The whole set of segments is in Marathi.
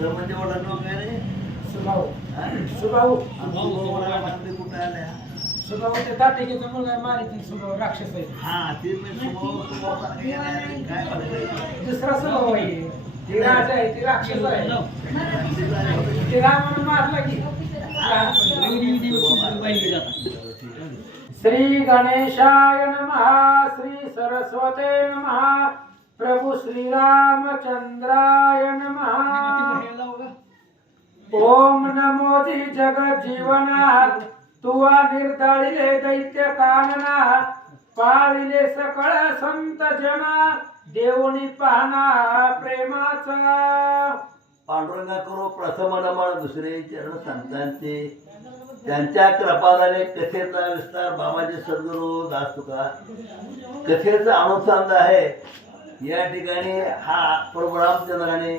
तर म्हणजे मोठा लोक आहे रे सुभाऊ सुभाऊ मंदिर कुठे आल्या सुभाऊ ते ताटिकेचा मुलगा मारिती सुभाऊ राक्षस आहे हा ते मी काय म्हणाले दुसरा सुभाऊ आहे ती राजा आहे ती राक्षस आहे ते रामानं मारला की श्री गणेशाय नमः श्री सरस्वते नमः प्रभु श्री रामचंद्राय नमः ओम नमोजी जगत जीवना तुवा निर्दळिले दैत्य कानना पाळिले सकळ संत जना देवणी पाहना प्रेमाचा पांडुरंगा करो प्रथम नमन दुसरे चरण संतांचे त्यांच्या कृपादाने कथेचा विस्तार बाबाजी सद्गुरू दास तुका कथेचा अनुसंध आहे या ठिकाणी हा प्रभू रामचंद्राने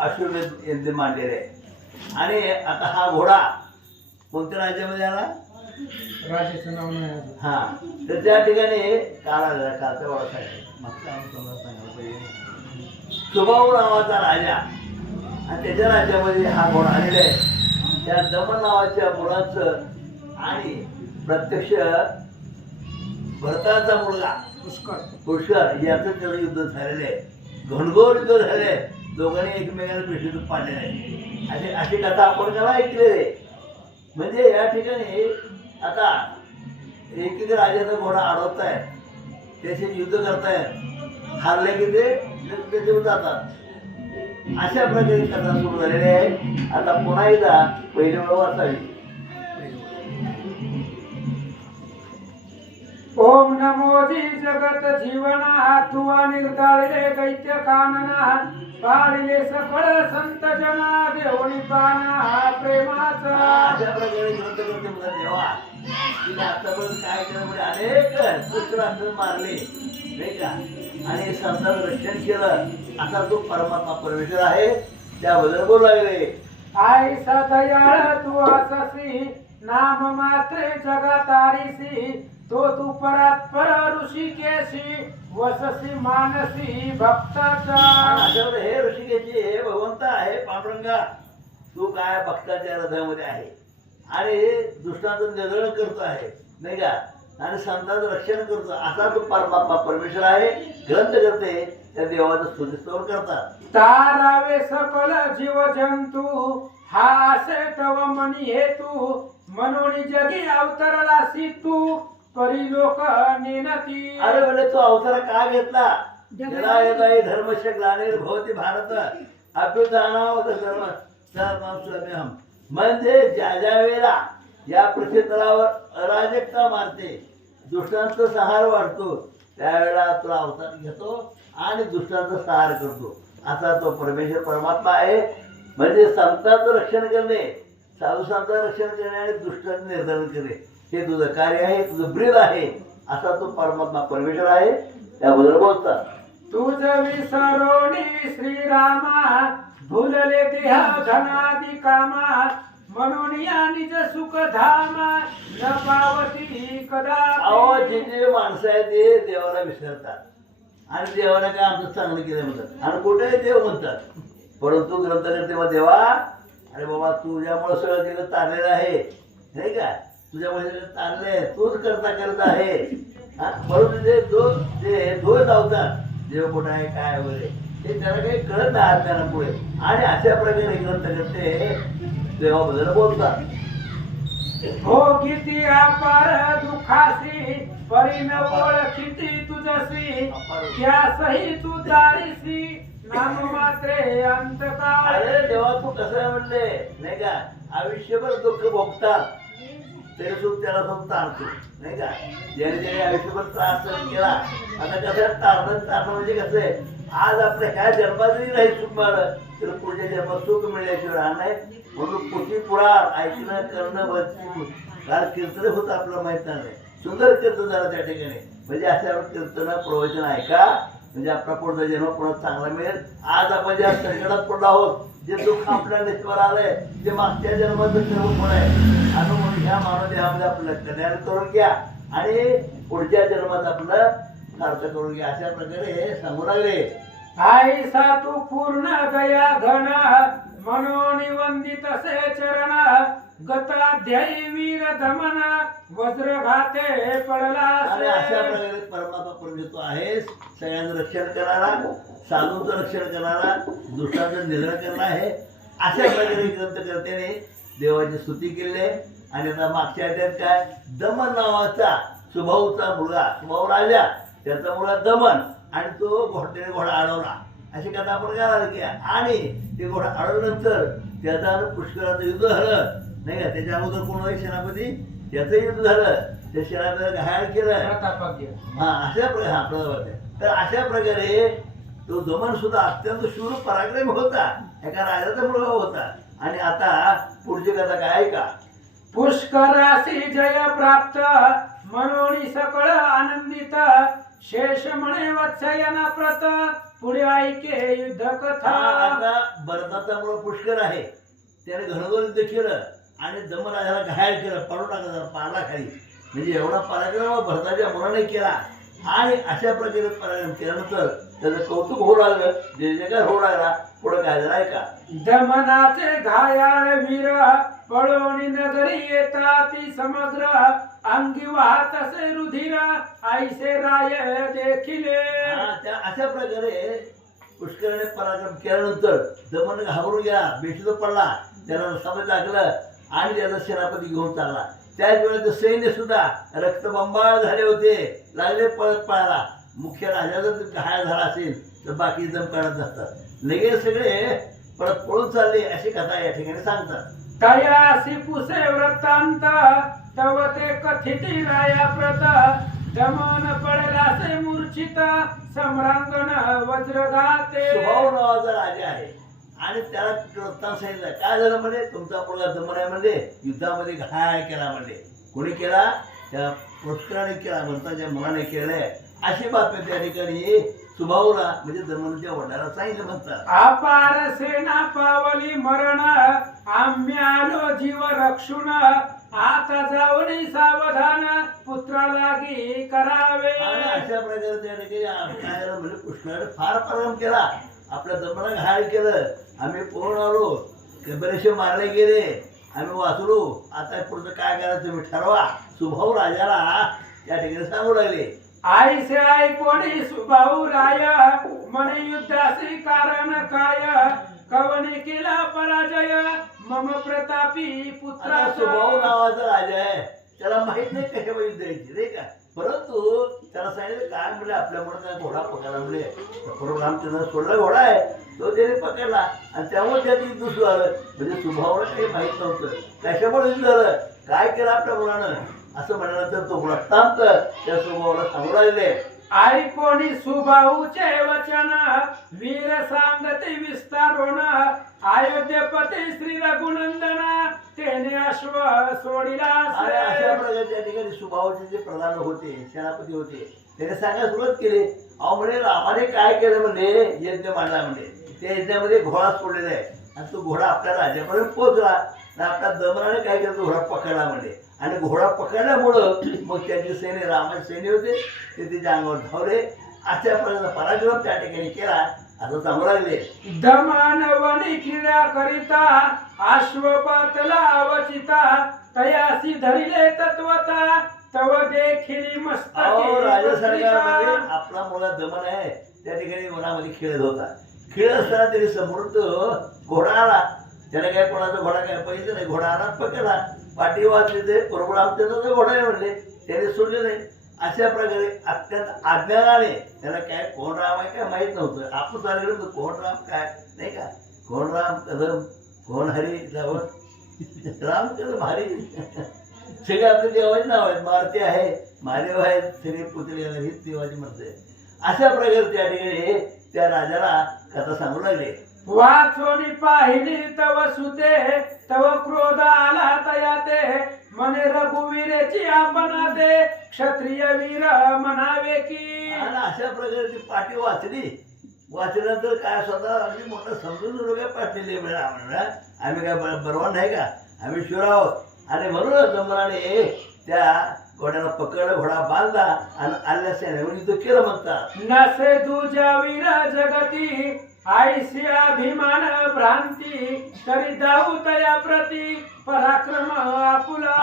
अश्वमेध यज्ञ मांडलेले आहे आणि आता हा घोडा कोणत्या राज्यामध्ये आला राजाचं नाव नाही हा तर त्या ठिकाणी काळ आलेला कालचा वडा साहेब मागचा अनुसंधान सांगायला पाहिजे सुभाऊ नावाचा राजा आणि त्याच्या राज्यामध्ये हा घोडा आलेला आहे त्या दमन नावाच्या मुलाचं आणि प्रत्यक्ष भरताचा मुलगा पुष्कर याचं त्याचं युद्ध झालेलं आहे घनघोर युद्ध झाले दोघांनी एकमेकांना भेटीतून पाडलेलं आहे अशी अशी कथा आपण त्याला ऐकलेली म्हणजे या ठिकाणी आता एक एक राजाचा घोडा अडवताय त्याचे युद्ध करतायत हारले की ते देऊन जातात अशा प्रकारे कथा सुरू झालेली आहे आता पुन्हा एकदा पहिली वेळ वाचावी ओम नमोजी जगत जीवना तुवा निर्दळिले दैत्य कानना पाळिले सकळ संत जना देवणी पाना प्रेमाचा अशा प्रकारे ग्रंथ करते मला देवा तिने आतापर्यंत काय केलं म्हणजे अनेक पुत्र मारले नाही का आणि संतांचं रक्षण केलं असा तो परमात्मा परमेश्वर आहे त्याबद्दल बोलू लागले आई सदयाळ तू अससी नाम मात्रे जगतारीसी तो तू परात पर ऋषिकेशी वससी मानसी भक्ताचा अशावर हे ऋषिकेशी हे भगवंत आहे पांडुरंगा तू काय भक्ताच्या हृदयामध्ये आहे आणि दुष्टांचं निर्दळ करतो आहे नाही का आणि संतांचं रक्षण करतो असा तो परमात्मा परमेश्वर आहे ग्रंथ करते त्या देवाचं स्तुतिस्तवन करतात तारावे सकल जीव जंतू हा असे तव मनी हेतू मनोनी जगी अवतरलासी तू परी लोक नेनती अरे बोले तो अवतार का घेतला जला येताय धर्मश ग्लानिर भवती भारत अभ्युत्थानावत धर्म म्हणजे ज्या ज्या वेळेला या पृथ्वी तलावर अराजकता मारते दुष्टांचा सहार वाढतो त्यावेळेला तो अवतार घेतो आणि दुष्टांचा सहार करतो असा तो परमेश्वर परमात्मा आहे म्हणजे संतांचं रक्षण करणे साधू संतांचं रक्षण करणे आणि दुष्टांचं निर्धारण करणे हे तुझं कार्य आहे तुझं ब्रीद आहे असा तो परमात्मा परमेश्वर आहे त्याबद्दल बोलतात तुझ विसरोनी श्रीरामा भुलले देह धनादि कामा म्हणून या निज सुख धामा न पावती कदा अहो जे जे माणसं आहेत ते देवाला विसरतात आणि देवाला काय आमचं चांगलं केलं म्हणतात आणि कुठेही देव म्हणतात परंतु ग्रंथ करते देवा अरे बाबा तुझ्यामुळे सगळं केलं चाललेलं आहे नाही का तुझ्यामुळे सगळं चाललंय तूच करता आहे म्हणून जे दोष धावतात देव कुठं आहे काय वगैरे ते त्याला काही कळत नाही आपल्याला पुढे आणि अशा प्रकारे ग्रंथ करते देवाबद्दल बोलतात हो किती अपार दुखासी परिण ओळखिती तुझसी त्यासही तू तारीसी नाम मात्रे अंतकाळ अरे देवा तू कसं म्हणले नाही का आयुष्यभर दुःख भोगतात तरी तू त्याला समजून तारतो नाही का ज्याने ज्याने आयुष्यभर त्रास केला आता कसं तारणं म्हणजे कसं आहे आज आपल्या ह्या जन्मात जरी नाही सुख मिळालं तर पुढच्या जन्मात सुख मिळण्याशिवाय राहणार नाही म्हणून पुढची पुराण ऐकणं करणं कारण कीर्तन होतं आपल्याला माहित नाही सुंदर कीर्तन झालं त्या ठिकाणी म्हणजे अशा कीर्तन प्रवचन ऐका म्हणजे आपला पुढचा जन्म पुन्हा चांगला मिळेल आज आपण ज्या संकटात पडलो आहोत जे दुःख आपल्या निष्फळ आलंय ते मागच्या जन्माचं ठरवून पण आहे आणि म्हणून ह्या मानव देहामध्ये आपलं कल्याण करून घ्या आणि पुढच्या जन्मात आपलं सार्थ करून घ्या अशा प्रकारे सांगू लागले आई सा तू पूर्ण दया घन म्हणून आनंदी तसे चरण गताध्यायी वीर दमन वज्र घाते पडला आणि अशा प्रकारे परमात्मा परमेश्वर तू आहेस सगळ्यांचं रक्षण करणारा, साधूंचं रक्षण करणारा, दुष्टांचं निधन करणारा आहे. अशा प्रकारे ग्रंथकर्त्याने देवाची स्तुती केली आहे. आणि आता मागच्या आठवड्यात काय दमन नावाचा सुभाऊचा मुलगा, सुभाऊ राजा, त्याचा मुलगा दमन, आणि तो घोड्याने घोडा अडवला अशी कथा आपण करायला की. आणि ते घोडा अडवल्यानंतर त्याचा पुष्कराचं युद्ध झालं नाही का. त्याच्या अगोदर कोण आहे सेनापती, त्याचं युद्ध झालं, त्या सेनापतीला घायल केलं. प्रतापाग्य. हा अशा प्रकारे हा प्रताप. तर अशा प्रकारे तो दमन सुद्धा अत्यंत शूर पराक्रमी होता, एका राजाचा मुलगा होता. आणि आता पुढची कथा काय आहे का. पुष्करासी जय प्राप्त मनोनी सकळ आनंदित शेष म्हणे वत्सयन प्रत पुढे ऐके युद्ध कथा. आता भरताचा मुलगा पुष्कर आहे, त्याने घनघोर युद्ध केलं आणि दमराजाला घायल केलं, पाडून टाकलं, पाडला खाली. म्हणजे एवढा पराक्रम भरताच्या मुलाने केला. आणि अशा प्रकारे पराक्रम केल्यानंतर त्याचं कौतुक होऊ लागलं, जे जे काय होऊ लागला. पुढे काय झालं ऐका. दमनाचे घायाळ वीर पळोनी नगरी येताती समग्र अंगी वाहत असे रुधिर ऐसे राय देखिले. त्या अशा प्रकारे पुष्कराने पराक्रम केल्यानंतर दमन घाबरून गेला, बेशुद्ध पडला, त्याला समज लागलं आणि त्याचा सेनापती घेऊन चालला. त्याच वेळेस सैन्य सुद्धा रक्तबंबाळ झाले होते, लागले पळत पळायला. मुख्य राजा जर घायल झाला असेल तर बाकी दम काढत असतात, लगेच सगळे परत पळून चालले अशी कथा या ठिकाणी सांगतात. तयासी पुसे वृत्तांत तव ते कथिती राया प्रत दमन पडलासे मूर्छित सम्रांगण वज्रघाते. सुभाऊ नावाचा राजा आहे आणि त्याला वृत्तांत सांगितलं काय झालं म्हणजे तुमचा मुलगा दमन आहे म्हणजे युद्धामध्ये घायल केला म्हणजे. कोणी केला, त्या पुष्कराने केला, भरताच्या मुलाने केलंय अशी बातमी त्या ठिकाणी सुभाऊला म्हणजे दमनच्या वडिलांना सांगितलं म्हणतात. अपार सेना पावली मरण आम्ही आलो जीव रक्षुण आता जावणी सावधान पुत्रा लागी करावे. आणि अशा प्रकारे त्या ठिकाणी काय झालं म्हणजे पुष्कराने फार पराक्रम केला, आपल्या दमनाला घायल केलं. आम्ही पळून आलो, बरेचसे मारले गेले, आम्ही वाचलो, आता पुढचं काय करायचं तुम्ही ठरवा. सुभाऊ राजाला त्या ठिकाणी सांगू लागले. आईसे आई कोणी सुभाऊ राय मने युद्धासी कारण काय कवने केला पराजय मम प्रतापी पुत्रा. आता सुभाऊ नावाचा राजा आहे, त्याला माहित नाही कशा युद्ध द्यायची नाही का. परंतु त्याला सांगितलं काय म्हणजे आपल्यामुळे काय घोडा पकडला म्हणजे रामचंद्र सोडला घोडा आहे तो त्याने पकडला आणि त्यामुळे त्यात युद्ध सुरू झालं. म्हणजे सुभाऊला काही माहित नव्हतं कशामुळे युद्ध झालं, काय केलं आपल्या मुलानं असं म्हटल्यानंतर तो वृत्तांत त्या सुभाऊला सांगू लागले. आई कोणी सुभाऊचे वचन वीर सांगते विस्तारोन अयोध्येपती श्री रघुनंदन तेने अश्व सोडिला. आणि अशा प्रकारे त्या ठिकाणी सुभाऊचे जे प्रधान होते, सेनापती होते, त्याने सांगायला सुरुवात केली. अहो म्हणे रामाने काय केलं म्हणजे यज्ञ मांडला म्हणजे त्या यज्ञामध्ये घोडा सोडलेला आहे आणि तो घोडा आपल्या राज्यापर्यंत पोहोचला आणि आपल्या दमनाने काय केलं, तो घोडा पकडला म्हणजे. आणि घोडा पकडल्यामुळं मग त्यांचे सैन्य रामाचे सैन्य होते ते त्याच्या अंगावर धावले. अशा प्रकारचा पराक्रम त्या ठिकाणी केला असं सांगू लागले. दमन वनी किड्या करिता अश्वपातला अवचिता तयासी धरिले तत्वता तव देखिली मस्तकी. राजा सरकारमध्ये आपला मुलगा दमन आहे त्या ठिकाणी वनामध्ये खेळत होता. खेळत असताना तरी समोर तो घोडा आला, त्याला काय कोणाचा घोडा काय पाहिजे नाही, घोडा आला पकडला, पाठी वाचली ते बरोबर आमच्याचा घोडा आहे म्हणले, त्याने सोडले नाही. अशा प्रकारे अत्यंत आज्ञानाने त्याला काय कोण राम आहे काय माहित नव्हतं. आपण चालले कोण राम काय नाही का, कोण राम कदम कोण हरी राम कदम हरी सगळे आपले देवाचे नाव आहेत. मारुती आहे, महादेव आहेत, सगळे पुतळे हीच देवाची म्हणते. अशा प्रकारे त्या ठिकाणी त्या राजाला कथा सांगू लागले. वाचोनी पाहिली तव सुते तव क्रोध आला तयाते मने रघुवीरेची आपण ते क्षत्रिय वीर म्हणावे की. आणि अशा प्रकारे ती पाठी वाचली. वाचल्यानंतर काय स्वतः अगदी मोठं समजून लोक पाठलेले म्हणा आम्ही काय बरोबर नाही का, आम्ही शुर आहोत. आणि म्हणूनच दमनाने त्या घोड्याला पकडलं, घोडा बांधला आणि आल्या सेनेवर युद्ध केलं म्हणतात. नसे तुझ्या वीर जगती आईसी अभिमान भ्रांती तरी जाऊ तया प्रती पराक्रम आपुला.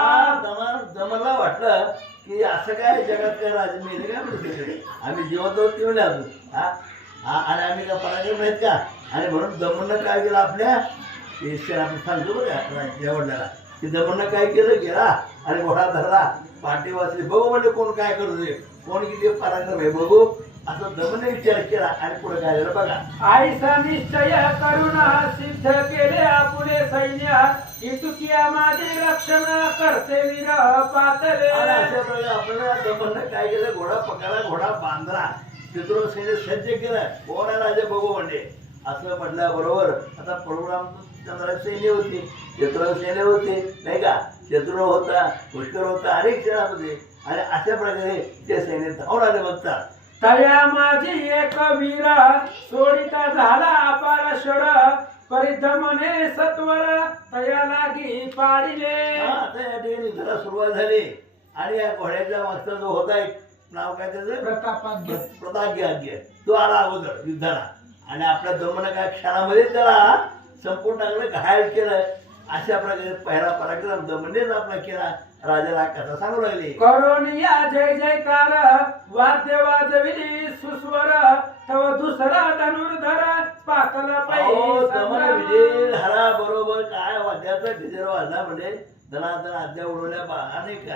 दमनला वाटलं की असं काय जगात काय राज मेले काय म्हणजे आम्ही जिवंत होत की म्हणजे अजून आणि आम्ही का पराक्रम आहेत का. आणि म्हणून दमननं काय केलं आपल्या आपण सांगतो बघा जेवणाला की दमननं काय केलं गेला आणि घोडा धरला पाठी वाचली बघू म्हणजे कोण काय करू दे कोण किती पराक्रम आहे बघू असं दमने विचार केला आणि पुढे काय झालं बघा. आईसा निश्चय करून सिद्ध केले आपुले सैन्य इतुकिया माझे रक्षण करते वीर पातले. आणि अशा प्रकारे आपल्याला दमननं काय केलं घोडा पकडला घोडा बांधला शत्रू सैन्य सज्ज केलं कोणा राजा बघू म्हणजे असं म्हटल्याबरोबर आता परशुराम चंद्राची सैन्य होती शत्रू सैन्य होते नाही का शत्रू होता पुष्कर होता अनेक शहरामध्ये आणि अशा प्रकारे ते सैन्य धावून आले म्हणतात. तया माझी एक वीर सोडिता झाला अपार शर परिधमने सत्वर तया लागी पाडिले. आता या ठिकाणी युद्धाला सुरुवात झाली आणि या घोड्याच्या मागचा जो होता एक नाव काय त्याचं प्रताग्य तो आला अगोदर युद्धाला आणि आपल्या दमनं काय क्षणामध्ये त्याला संपूर्ण टाकलं घायल केलं. अशा प्रकारे पहिला पराक्रम दमनेच आपला केला. राजाला कथा सांगू लागली करून या जय जयकार वाद्य वाजविली सुस्वर तव दुसरा धनुर्धर पातला दमन विजय झाला बरोबर काय वाद्याचा ढिजर वाजला म्हणजे दनादन आद्या उडवल्या अनेक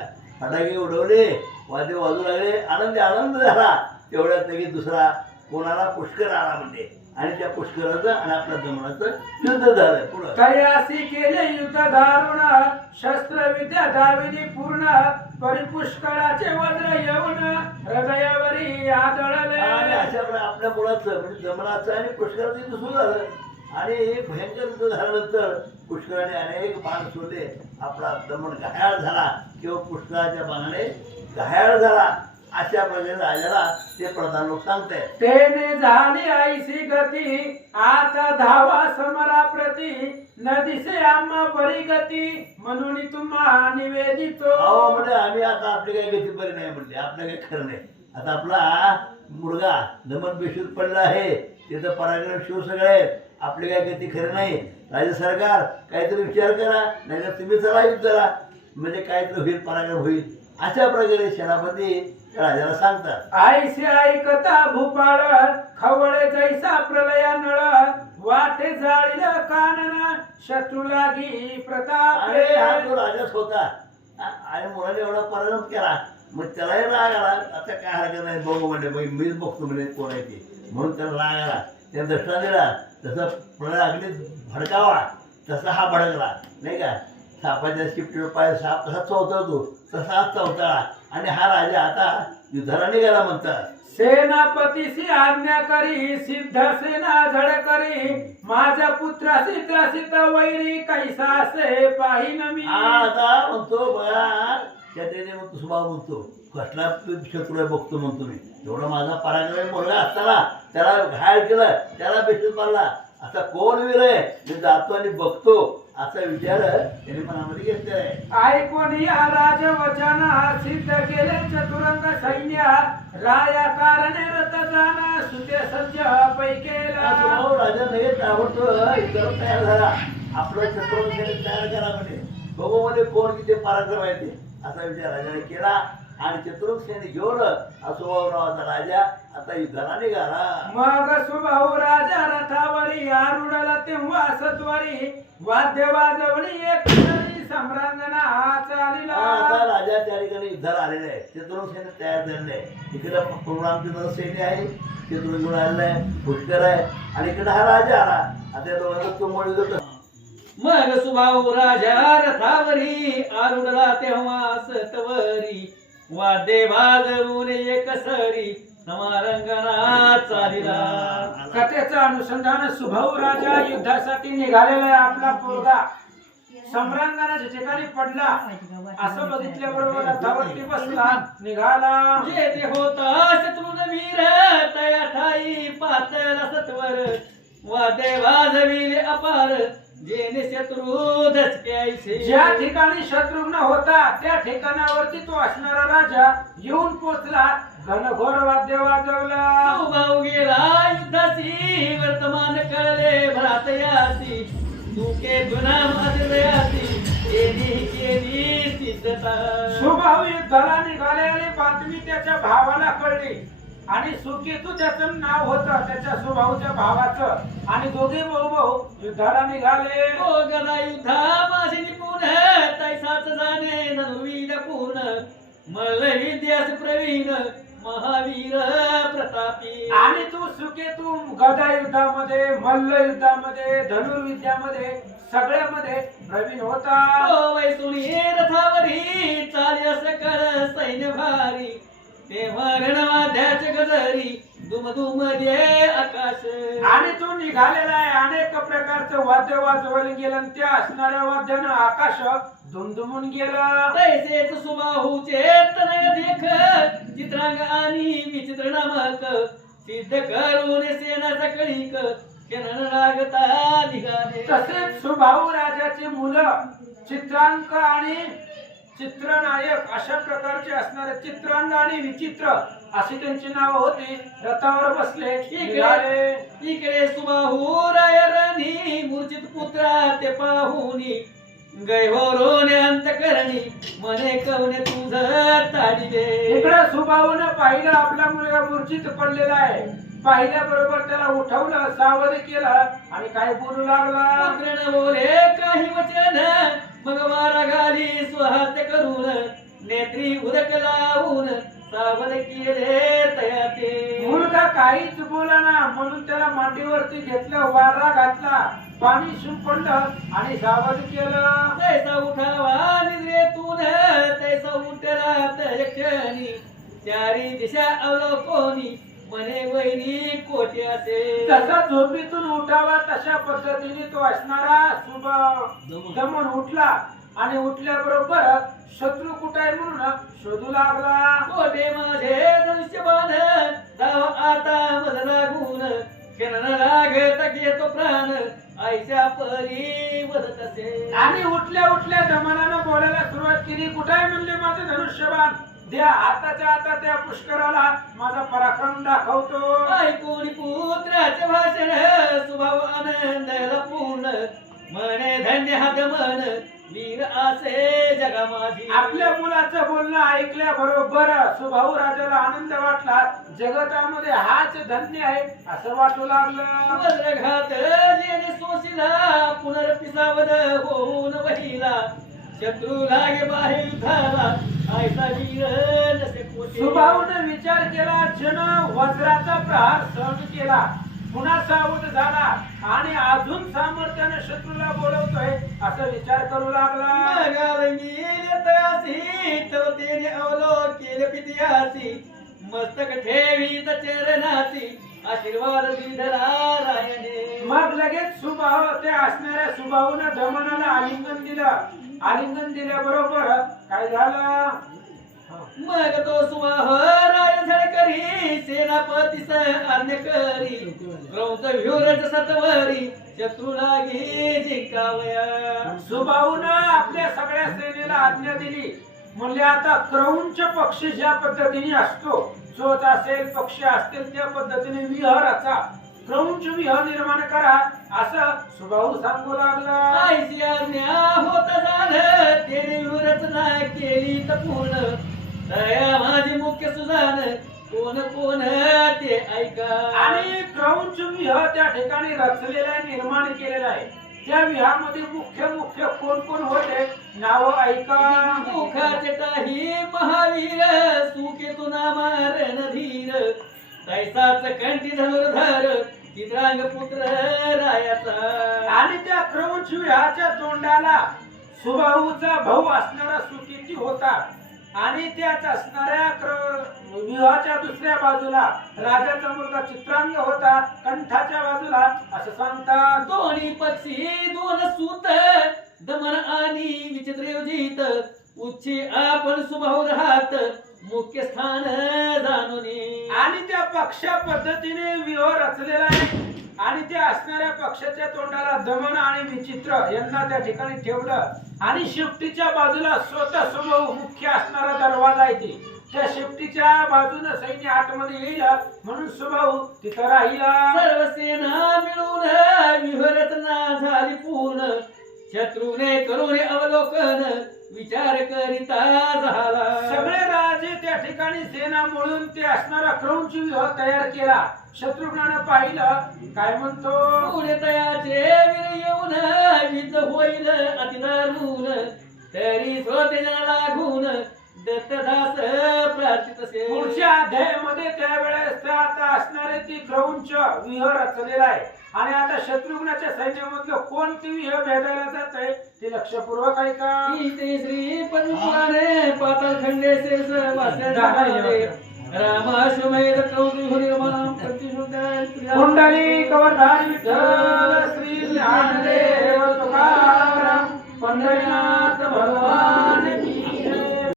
फटाके उडवले वाद्य वाजू लागले आनंद झाला. तेवढ्यात लगेच दुसरा कोणाला पुष्कर आला म्हणजे आणि त्या पुष्कराचं आणि आपल्या दमनाचं युद्ध झालं. पुढं तयासी केले युद्ध दारुण शस्त्र विद्या दाविली पूर्ण परिपुष्कराचे वज्र येऊन हृदयावरी आदळले. आणि अशा प्रकारे आपल्या मुलाचं म्हणजे दमनाचं आणि पुष्कराचं युद्ध सुरू झालं आणि भयंकर युद्ध झाल्यानंतर पुष्कराने अनेक बाण सोडले. आपला दमन घायाळ झाला किंवा पुष्कराच्या बाणाने घायाळ झाला. अशा प्रकारे राजाला ते प्रधान लोक सांगताय तेने झाली आईसी गती आता धावा समरा प्रती नदीसे आम्हा परिगती म्हणून तुम्हा निवेदितो. अहो म्हणजे आम्ही आता आपली काही गती बरी नाही म्हणले आपलं काही खरं नाही. आता आपला मुलगा दमन बेशूत पडला आहे तिथं पराक्रम शिव सगळे आहेत आपली काही गती खरं नाही. राज्य सरकार काहीतरी विचार करा नाही तर तुम्ही चला युद्धाला म्हणजे काहीतरी होईल पराक्रम होईल. अशा प्रकारे सेनापती राजाला सांगतात. आईसे ऐकता भूपाळ खवळे जैसा प्रलया नळ वाटे जाळील कानन शत्रू लागी प्रताप. अरे हा तो राजाच होता आणि मुलाने एवढा पराक्रम केला मग त्यालाही राग आला. आता काय हरकत नाही बघू म्हणजे मीच बघतो म्हणजे कोण आहे ते म्हणून त्याला राग आला. त्याने दृष्टा दिला तसं प्रलय अग्नीत भडकावा तसा हा भडकला नाही का. सापाच्या शिपटीवर पाय साप कसा चौथळतो तसाच चौथळा आणि हा राजा आता युद्धाला निघाला म्हणतात. सेनापतीसी आज्ञा करी सिद्ध सेना झड करी माझ्या पुत्रासी त्रासित वैरी कैसासे पाहिन मी. आता म्हणतो बघा त्याने म्हणतो स्वभाव म्हणतो कसला शत्रू आहे बघतो म्हणतो मी एवढा माझा पराक्रम मुलगा असताना त्याला घायल केलं त्याला बेशूत मारला असा कोण वीर आहे मी जातो आणि बघतो असा विचार त्यांनी मनामध्ये घेतलेला आहे. ऐकून या राजवचन सिद्ध केले चतुरंग सैन्य राया कारणे रथ जाना सुते सज्ज पैकेला. राजा लगेच ताबडतोब युद्धाला तयार झाला. आपलं चतुरंग तयार करा म्हणजे बघू मध्ये कोण किती पराक्रम आहे ते असा विचार राजाने केला आणि चतुर्मुख सेने घेऊन सुभाऊ नावाचा राजा आता युद्धाला निघाला. मग सुभाऊ राजा रथावरी आरुडला तेव्हा सत्वरी वाद्य वाजवणी एक सम्रांगणा चालिला. आता राजा त्या ठिकाणी युद्धाला आलेला आहे. चतुर्मुख सेने तयार झालेले आहे. इकडे परशुरामचंद्र सैन्य आहे चतुर्मुख घेऊन आलेला आहे पुष्कर आहे आणि इकडे हा राजा आला. आता दोघांचा तुंबळ युद्ध. मग सुभाऊ राजा रथावरी आरुडला तेव्हा सतवरी वाद्य वाजवून एक सरी समारंगणा चालिला. कथेचं अनुसंधान सुभाऊ राजा युद्धासाठी निघालेला आहे. आपला पोरगा सम्रांगणाच्या ठिकाणी पडला असं बघितल्याबरोबर रथावरती बसला निघाला. जेथे होता शत्रुघ्न वीर तया ठाई पातला सत्वर वाद्य वाजविले अपार जेने शत्रू धचक्यायचे. ज्या ठिकाणी शत्रुघ्न होता त्या ठिकाणावरती तो असणारा राजा येऊन पोचला. घनघोर वाद्य वाजवलं. सुभाऊ गेला युद्धासी वर्तमान कळले भरात यासी तुके गुणाम अजयासी केली सिद्धता. सुभाऊ युद्धाला निघालेली बातमी त्याच्या भावाला कळली आणि सुकेतू त्याचं नाव होतं त्याच्या सुभाऊच्या भावाचं आणि दोघे भाऊ युद्धाला निघाले. तो गदा युद्धा माझे निपुण तैसाच जाणे धनुर्वीर पूर्ण मल्ल विद्यास प्रवीण महावीर प्रतापी. आणि तू सुकेतू गदा युद्धामध्ये मल्ल युद्धामध्ये धनुर्विद्यामध्ये सगळ्यामध्ये प्रवीण होता. तो वैसुणी रथावरी चाली सकळ सैन्य भारी तेव्हा रणवाद्याचे गजरी दुम दुम दे आकाश. आणि तू निघालेला आहे अनेक प्रकारचं वाद्य वाजवलं गेलं आणि त्या असणाऱ्या वाद्यानं आकाश दुमदुमून गेलं. तैसेच सुबाहूचे तनय देख चित्रांग आणि विचित्र नामक सिद्ध करून सेना सकळीक किरण लागता निघाले. तसेच सुभाऊ राजाची मुलं चित्रांक आणि चित्रनायक अशा प्रकारचे असणारे चित्रांग आणि विचित्र अशी त्यांची नाव होती. रथावर बसले निघाले. इकडे सुबाहू रायराणी मूर्छित पुत्रा ते पाहुनी गैहोरोन अंतकरणी मने कवने तुझ ताडिले. इकडे सुभाऊनं पाहिलं आपला मुलगा मूर्छित पडलेला आहे. पाहिल्याबरोबर त्याला उठवलं सावध केलं आणि काय बोलू लागला. पुत्रण बोले काही वचन मग वारा घाली स्वहात करून नेत्री उदक लावून सावध केले तयाते. मुलगा काहीच बोलाना म्हणून त्याला मांडीवरती घेतलं वारा घातला पाणी शिंपडलं आणि सावध केलं. तैसा उठावा निद्रेतून तैसा उठला तयक्षणी चारी दिशा अवलोकोनी मने वैरी कोटी असे. तसा झोपेतून उठावा तशा पद्धतीने तो असणारा दमन उठला आणि उठल्याबरोबर शत्रू कुठे आहे म्हणून शोधू लागला. कोटे माझे धनुष्यबाण धाव आता मज लागून किरण लागत घेतो प्राण आईच्या परी वदत असे. आणि उठल्या उठल्या दमनानं बोलायला सुरुवात केली. कुठे आहे म्हणले माझं धनुष्यबाण द्या आताच्या आता त्या पुष्कराला माझा पराक्रम दाखवतो. ऐकून पुत्राचे भाषण सुभाव आनंदाला पूर्ण मने धन्य हा गमन वीर असे जगा माझी. आपल्या मुलाचं बोलणं ऐकल्या बरोबर सुभाऊ राजाला आनंद वाटला. जगतामध्ये हाच धन्य आहे असं वाटू लागलं. वज्रघात जेने सोशिला पुनर्पिसावद होऊन वहिला शत्रू लागे बाहेर युद्धाला ऐसा वीर नसे कोटी. सुभाऊने विचार केला जन वज्राचा प्रहार सहन केला पुन्हा सावध झाला आणि अजून सामर्थ्याने शत्रूला बोलवतोय असा विचार करू लागला. तेने अवलोकेल पित्यासी मस्तक ठेवीत चरणासी आशीर्वाद दिधला रायने. मग लगेच सुभाऊ ते असणाऱ्या सुभाऊने दमनाला आलिंगन दिलं. आलिंगन दिल्याबरोबर काय झालं. मग तो सुवाह राय झडकरी सेनापतीस आज्ञा करी क्रौंच व्यूरज सतवरी शत्रू लागी जिंकावया. सुभाऊनं आपल्या सगळ्या सेनेला आज्ञा दिली. म्हणले आता क्रौंच पक्षी ज्या पद्धतीने असतो चोच असेल पक्षी असतील त्या पद्धतीने विहाराचा क्रौंच विहार निर्माण करा असं सुभाऊ सांगू लागला. आईची आज्ञा होत झालं तेने रचना केली तर पूर्ण दया माझी मुख्य सुजान कोण कोण ते ऐका. आणि क्रौंच विहार त्या ठिकाणी रचलेला आहे निर्माण केलेला आहे. त्या विहारामध्ये मुख्य मुख्य कोण कोण होते नाव ऐका. मुखाचे काही महावीर सुकेतू नामा रणधीर तैसाच कंठी धनुर्धर चित्रांग पुत्र रायाचा. आणि त्या क्रौंच विहाराच्या तोंडाला सुबाहूचा भाऊ असणारा सुकेती होता आणि त्याच असणाऱ्या विवाहाच्या दुसऱ्या बाजूला राजाचा मुलगा चित्रांग होता. कंठाच्या बाजूला असं सांगतात. दोन्ही पक्षी दोन सूत दमन आणि विचित्र योजित उच्ची आपण सुभाऊ राहत मुख्य स्थान जाणून. आणि त्या पक्षा पद्धतीने विवाह रचलेला आहे आणि त्या असणाऱ्या पक्षाच्या तोंडाला दमन आणि विचित्र यांना त्या ठिकाणी ठेवलं आणि शेपटीच्या बाजूला स्वतः समोर मुख्य असणारा दरवाजा आहे त्या शेपटीच्या बाजूने सैन्य आतमध्ये येईल म्हणून सुभाऊ तिथं राहिला. सर्व सेना मिळून विहरचना झाली पूर्ण शत्रूने करून अवलोकन विचार करिता झाला. सगळे राजे त्या ठिकाणी सेना मिळून ते असणारा क्रौंच व्यूह तयार केला. शत्रुघ्नानं पाहिलं काय म्हणतो, पुढे तयाचे वीर येऊन विद्ध होईल अतिदारुण तरी श्रोतेजना लागून दत्तदास प्रार्थित असे. पुढच्या अध्यायामध्ये त्यावेळेस आता असणारे ती क्रौंच व्यूह रचलेला आहे आणि आता शत्रुघ्नाच्या सैन्यामधलं कोणते व्यूह भेदायला जात आहे ते लक्षपूर्वक ऐका. इथे श्री पद्मपुराणे पाताल खंडे शेष वास्याचे रामाश्वमेध क्रौंच निर्माण प्रतिशोधा कुंडली कवरधारी विठ्ठल श्री ज्ञानदेव तुकाराम पंढरीनाथ भगवान